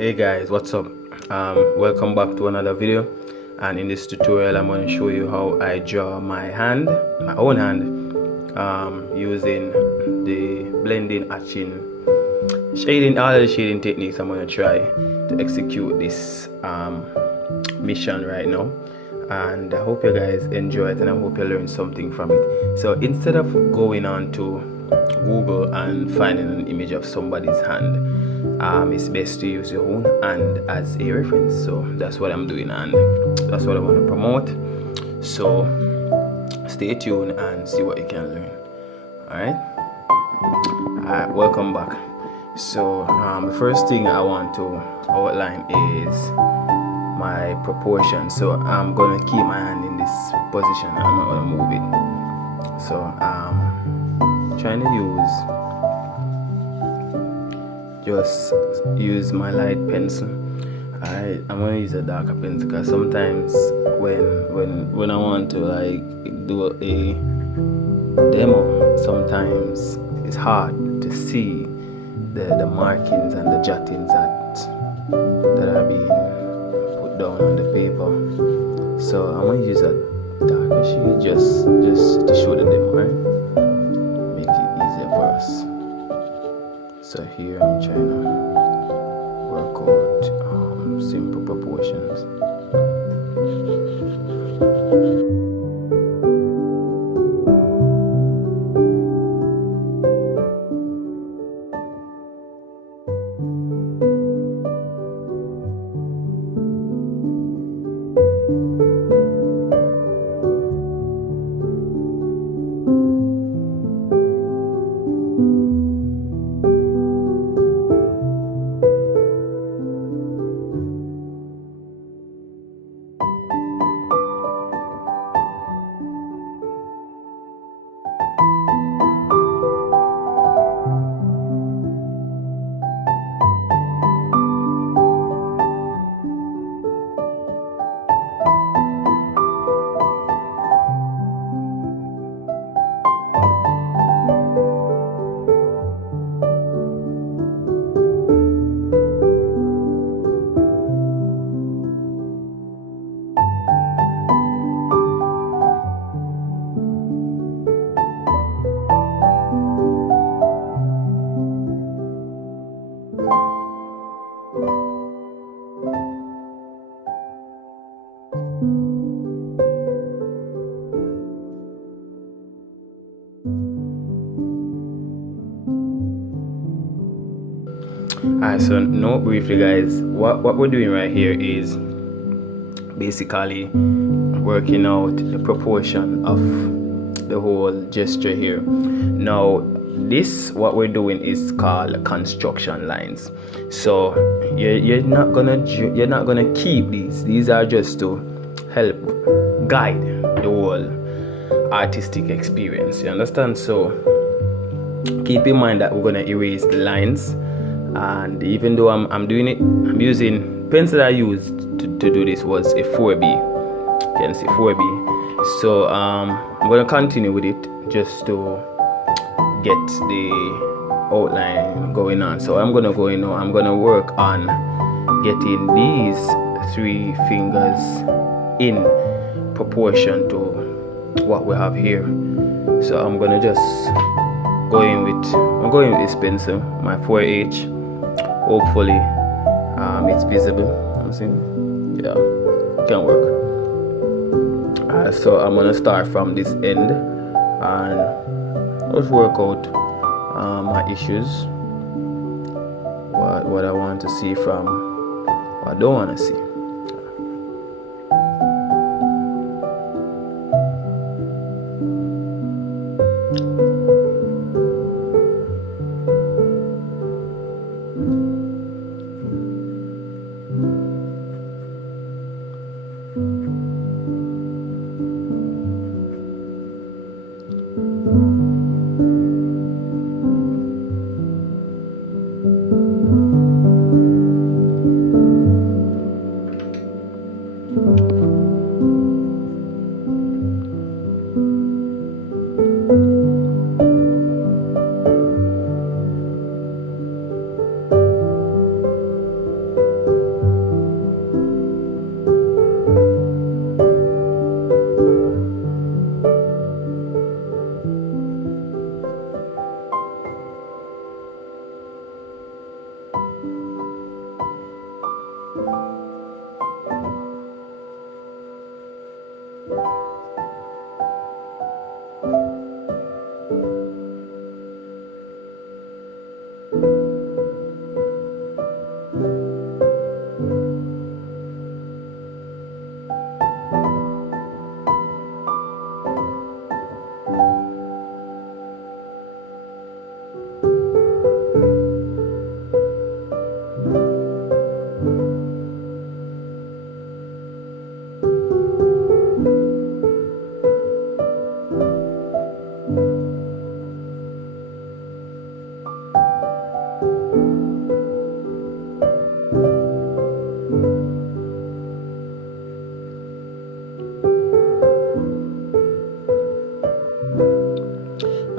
Hey guys, what's up? Welcome back to another video, and in this tutorial I'm going to show you how I draw my own hand, using the blending, etching, shading, all the shading techniques. I'm going to try to execute this mission right now, and I hope you guys enjoy it and I hope you learn something from it. So instead of going on to Google and finding an image of somebody's hand, it's best to use your own hand as a reference. So that's what I'm doing, and that's what I want to promote. So stay tuned and see what you can learn. Alright, welcome back. So the first thing I want to outline is my proportion. So I'm gonna keep my hand in this position and I'm not gonna move it. So I'm trying to just use my light pencil. I'm gonna use a darker pencil because sometimes when I want to like do a demo, sometimes it's hard to see the markings and the jottings that are being put down on the paper. So I'm gonna use a darker shade just to show the demo, right? Make it easier for us. So here I'm trying to work out simple proportions. Alright, so note briefly guys, what we're doing right here is basically working out the proportion of the whole gesture here. Now what we're doing is called construction lines. So you're not gonna keep these are just to help guide the whole artistic experience, you understand? So keep in mind that we're gonna erase the lines. And even though I'm doing it, I'm using pencil that I used to do this was a 4B. You can see 4B. So I'm gonna continue with it just to get the outline going on. So I'm gonna go in now. I'm gonna work on getting these 3 fingers in proportion to what we have here. So I'm gonna just going with this pencil, my 4H. Hopefully it's visible. I'm saying, yeah, it can work. So I'm gonna start from this end and let's work out my issues, what I want to see from what I don't want to see.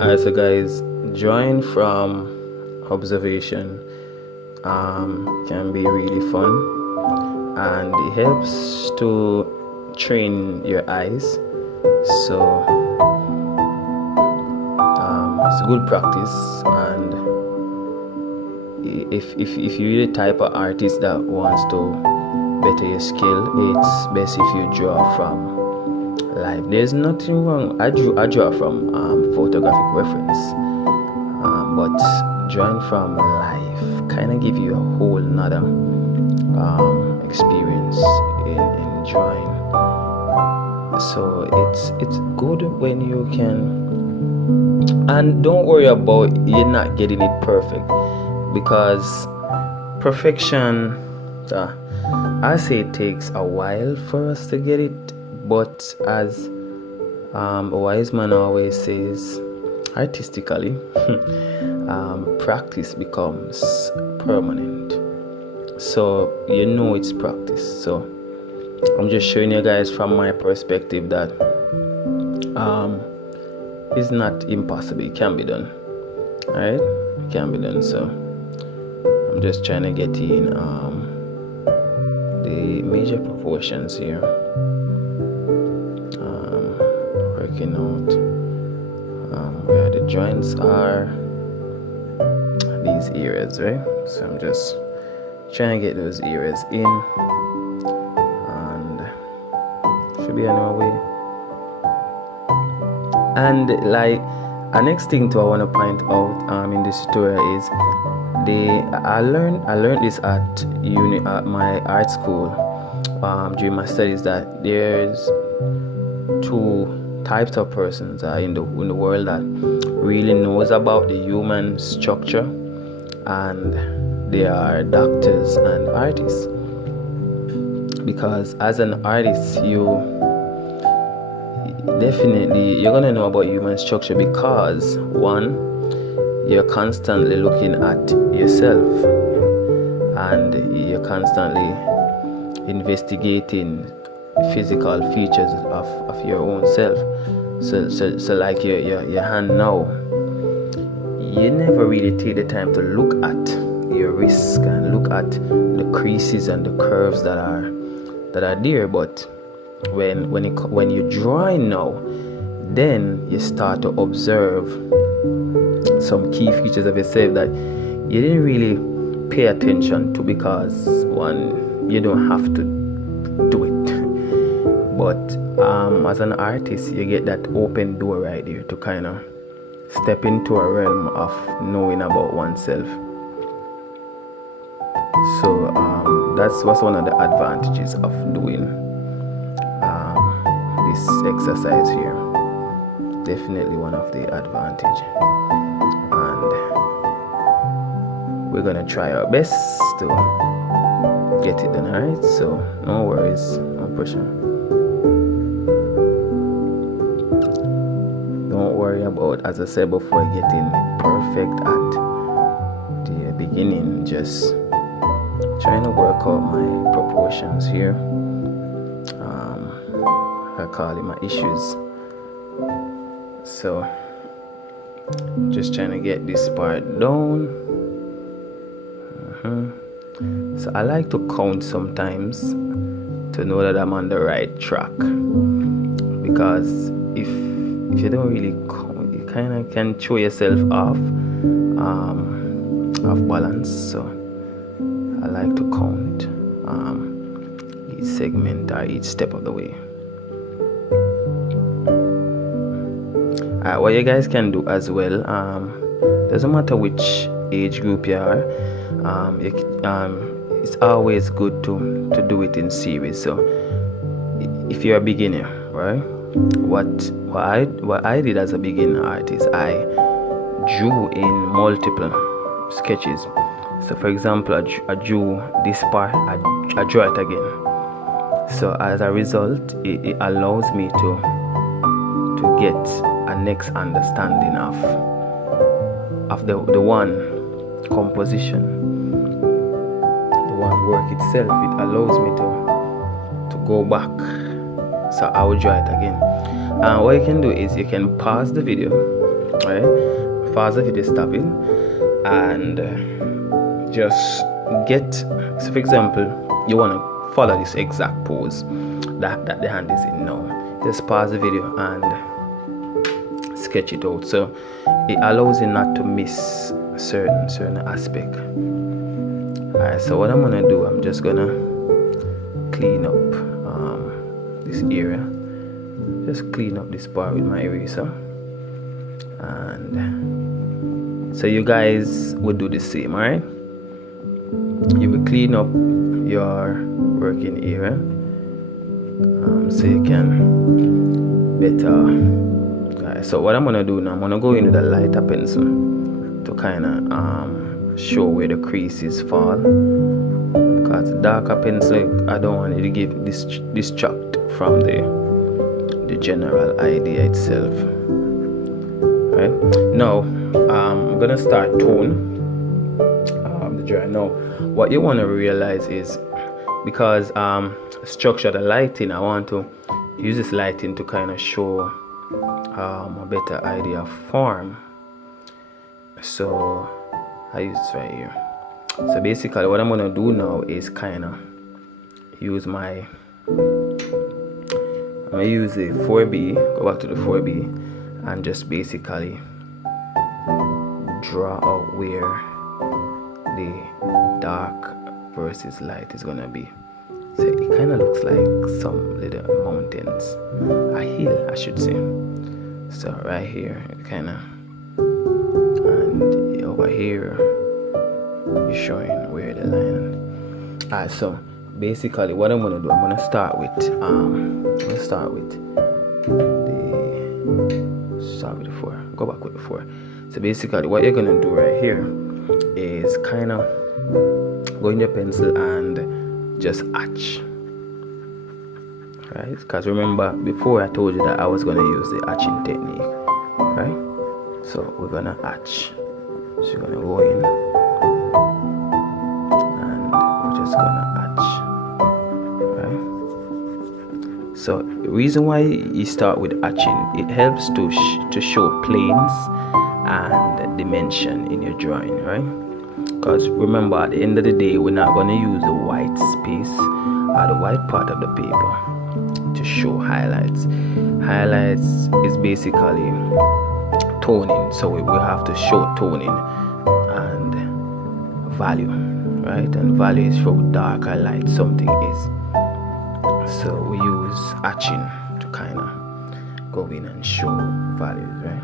Alright, so guys, drawing from observation can be really fun, and it helps to train your eyes. So it's a good practice, and if you're the type of artist that wants to better your skill, it's best if you draw from life. There's nothing wrong. I draw from photographic reference, but drawing from life kind of give you a whole nother experience in drawing. So it's good when you can, and don't worry about you not getting it perfect, because perfection, I say it takes a while for us to get it. But as a wise man always says, artistically, practice becomes permanent. So you know it's practice. So I'm just showing you guys from my perspective that it's not impossible. It can be done. Alright? It can be done. So I'm just trying to get in the major proportions here. Working out where the joints are, these areas, right? So I'm just trying to get those areas in, and should be on our way. And like a next thing I want to point out in this tutorial is I learned this at my art school during my studies, that there's two types of persons in the world that really knows about the human structure, and they are doctors and artists. Because as an artist, you're gonna know about human structure, because one, you're constantly looking at yourself, and you're constantly investigating physical features of your own self. So like your hand now, you never really take the time to look at your wrist and look at the creases and the curves that are there. But when you're drawing now, then you start to observe some key features of yourself that you didn't really pay attention to, because one, you don't have to do it. But as an artist, you get that open door right there to kind of step into a realm of knowing about oneself. So that's what's one of the advantages of doing this exercise here. Definitely one of the advantages, and we're gonna try our best to get it done. Alright, so no worries, no pressure. Don't worry about, as I said before, getting perfect at the beginning. Just trying to work out my proportions here. I call it my issues. So just trying to get this part down. So I like to count sometimes to know that I'm on the right track, because if you don't really count, you kind of can throw yourself off balance. So I like to count each segment or each step of the way. What you guys can do as well, doesn't matter which age group you are, it's always good to do it in series. So if you're a beginner, right, what I did as a beginner artist, I drew in multiple sketches. So for example, I drew this part, I draw it again. So as a result, it allows me to get a next understanding of the one composition, the one work itself. It allows me to go back. So I will draw it again. And what you can do is you can pause the video, right? Pause the video, stop it, and just get. So for example, you want to follow this exact pose that the hand is in now. Just pause the video and sketch it out. So it allows you not to miss certain aspect. Alright, so what I'm gonna do, I'm just gonna clean up this area. Just clean up this part with my eraser, and so you guys would do the same. Alright, you will clean up your working area, so you can better. Alright, so what I'm gonna do now, I'm gonna go in with a lighter pencil to kind of show where the creases fall, because darker pencil, I don't want it to give distract from the general idea itself. Right now, I'm gonna start tone the drawing. Now what you want to realize is, because structure the lighting, I want to use this lighting to kind of show a better idea of form. So I use this right here. So basically what I'm gonna do now is kind of use I'm gonna use the 4B, go back to the 4B, and just basically draw out where the dark versus light is gonna be. So it kind of looks like some little mountains, a hill I should say. So right here it kind of, and over here is showing where the line. Alright, so basically what I'm gonna do, I'm gonna start with the 4. Go back with the 4. So basically what you're gonna do right here is kind of go in your pencil and just hatch, right? Because remember before I told you that I was gonna use the hatching technique, right? So we're gonna hatch. So you're gonna go in and we're just gonna hatch, right? So the reason why you start with hatching, it helps to show planes and dimension in your drawing, right? Because remember, at the end of the day, we're not going to use the white space or the white part of the paper to show highlights. Highlights is basically toning, so we have to show toning and value, right? And value is how dark or light something is. So we use hatching to kind of go in and show values, right?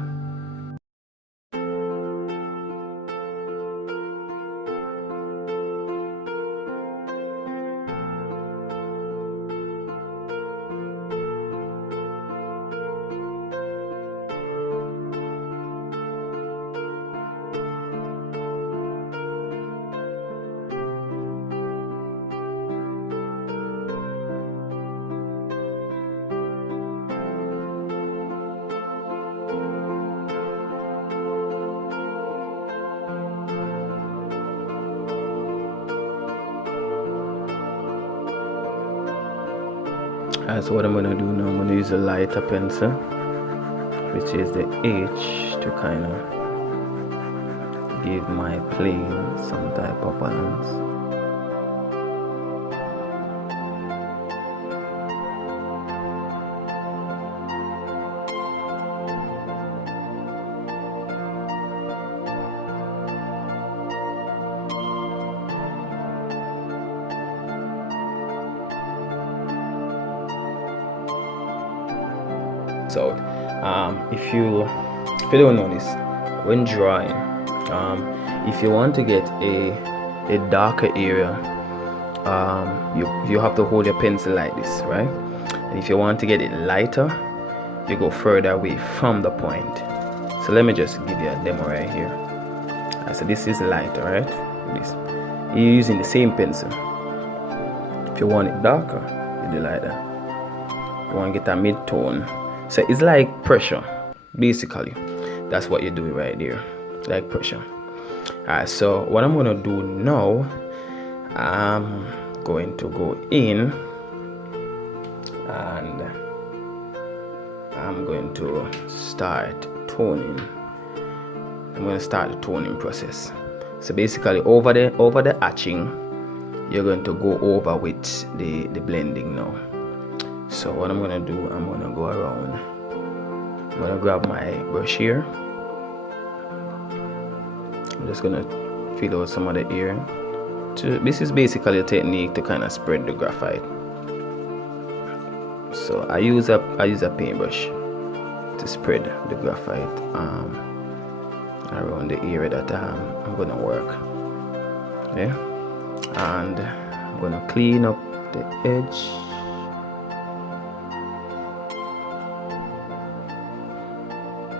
So what I'm going to do now, I'm going to use a lighter pencil, which is the H, to kind of give my plane some type of balance. out. If you don't know this, when drawing, if you want to get a darker area, you have to hold your pencil like this, right? And if you want to get it lighter, you go further away from the point. So let me just give you a demo right here. So this is lighter, right? This, you're using the same pencil. If you want it darker, you do lighter. You want to get a mid-tone. So it's like pressure, basically. That's what you're doing right there, like pressure. Alright, so what I'm gonna do now, I'm going to go in and I'm going to start toning. I'm going to start the toning process. So basically over the hatching, you're going to go over with the blending now. So what I'm going to do, I'm going to go around. I'm going to grab my brush here. I'm just going to fill out some of the area. This is basically a technique to kind of spread the graphite. So I use a paintbrush to spread the graphite around the area that I'm gonna work. Okay, and I'm gonna clean up the edge.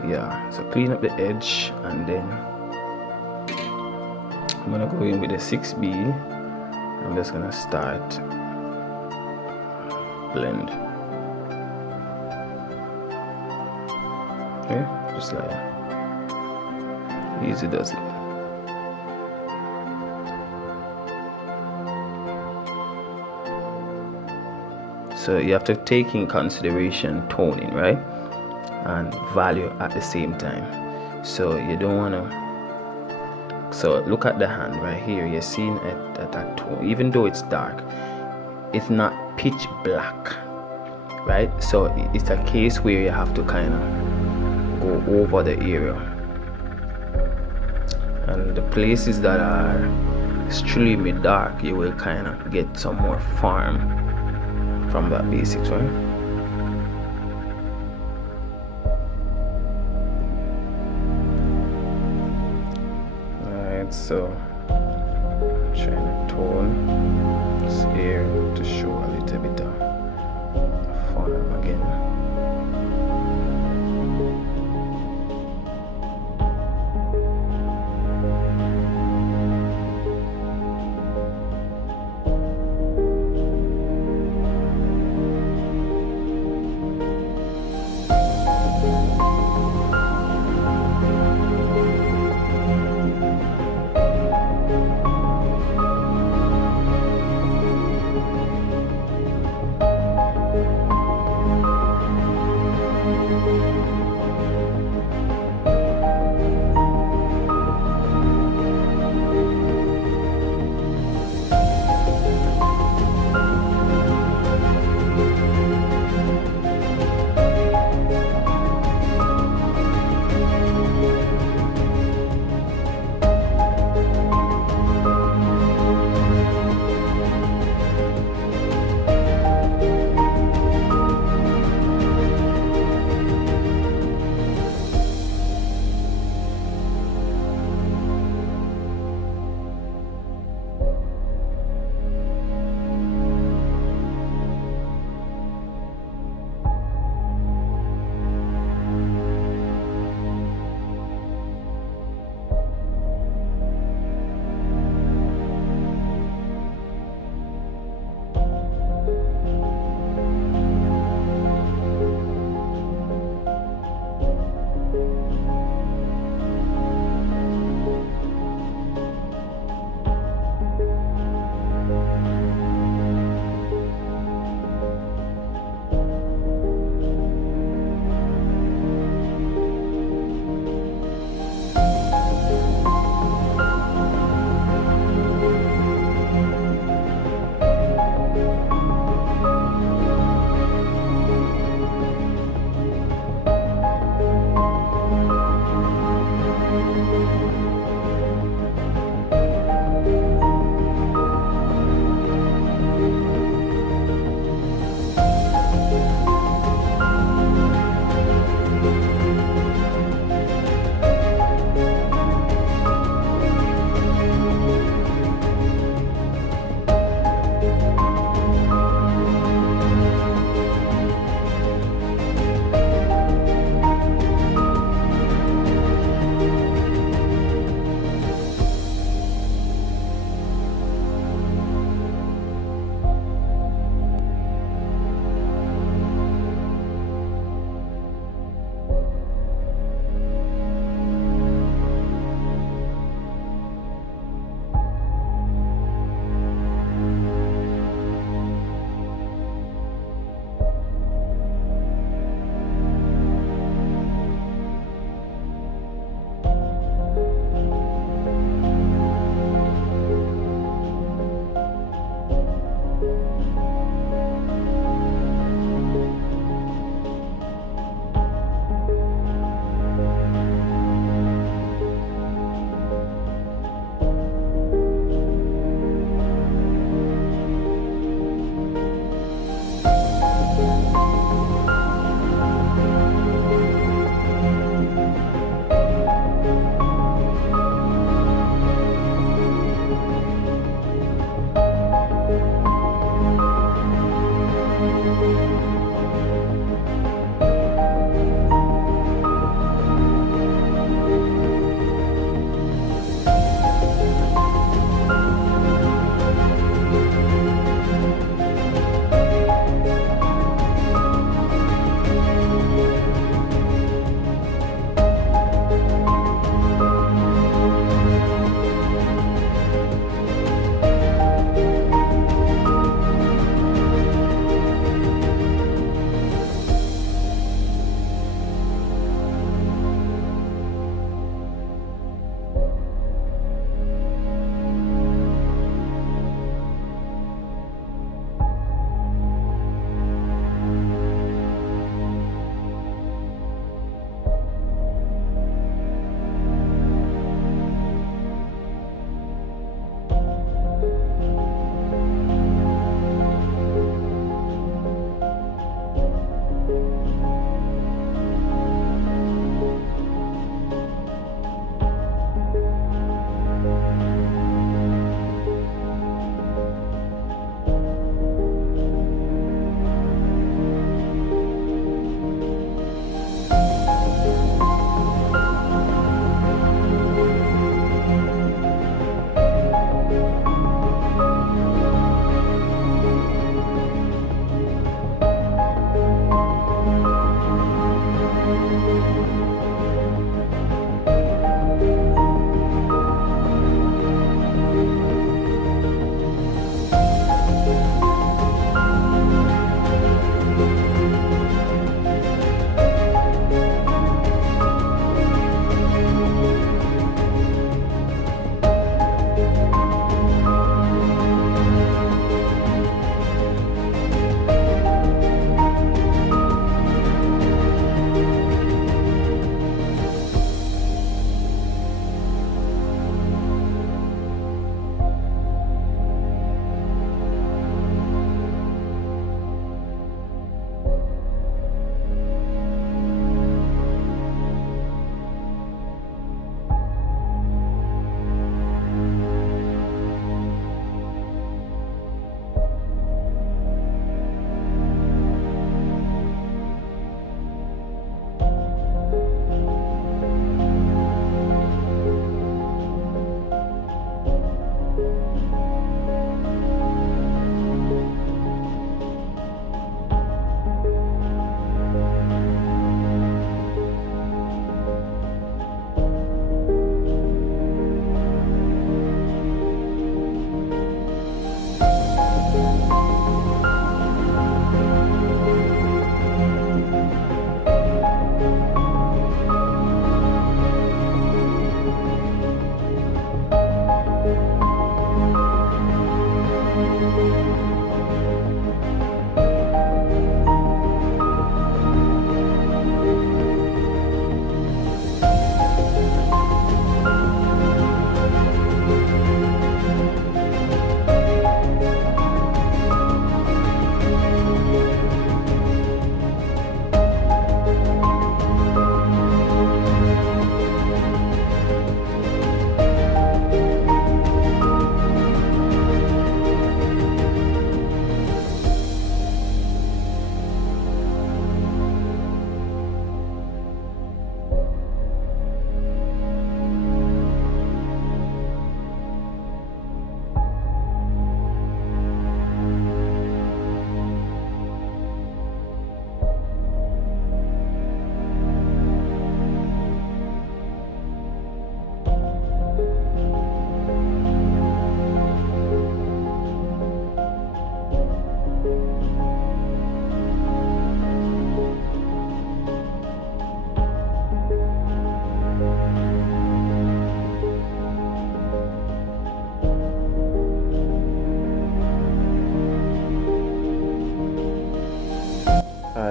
Yeah, so clean up the edge, and then I'm gonna go in with the 6B. I'm just gonna start blend. Okay, just like that. Easy does it. So you have to take in consideration toning, right, and value at the same time. So you don't want to. So look at the hand right here. You're seeing that tone, even though it's dark, it's not pitch black, right? So it's a case where you have to kind of go over the area, and the places that are extremely dark, you will kind of get some more farm from that basics, right? Alright, so I'm trying to tone this area to show a little bit of farm again.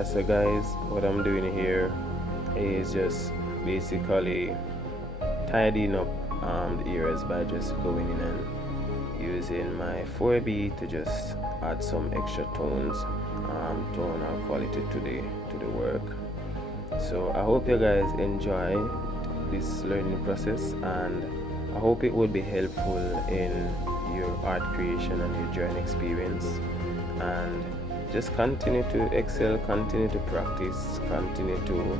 So guys, what I'm doing here is just basically tidying up the areas by just going in and using my 4B to just add some extra tones, tone or quality to the work. So I hope you guys enjoy this learning process, and I hope it will be helpful in your art creation and your drawing experience. And just continue to excel, continue to practice, continue to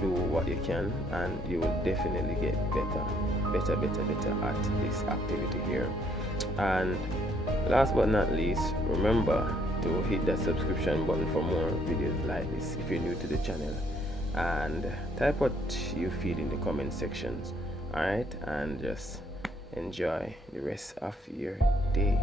do what you can, and you will definitely get better at this activity here. And last but not least, remember to hit that subscription button for more videos like this if you're new to the channel, and type what you feel in the comment sections. Alright, and just enjoy the rest of your day.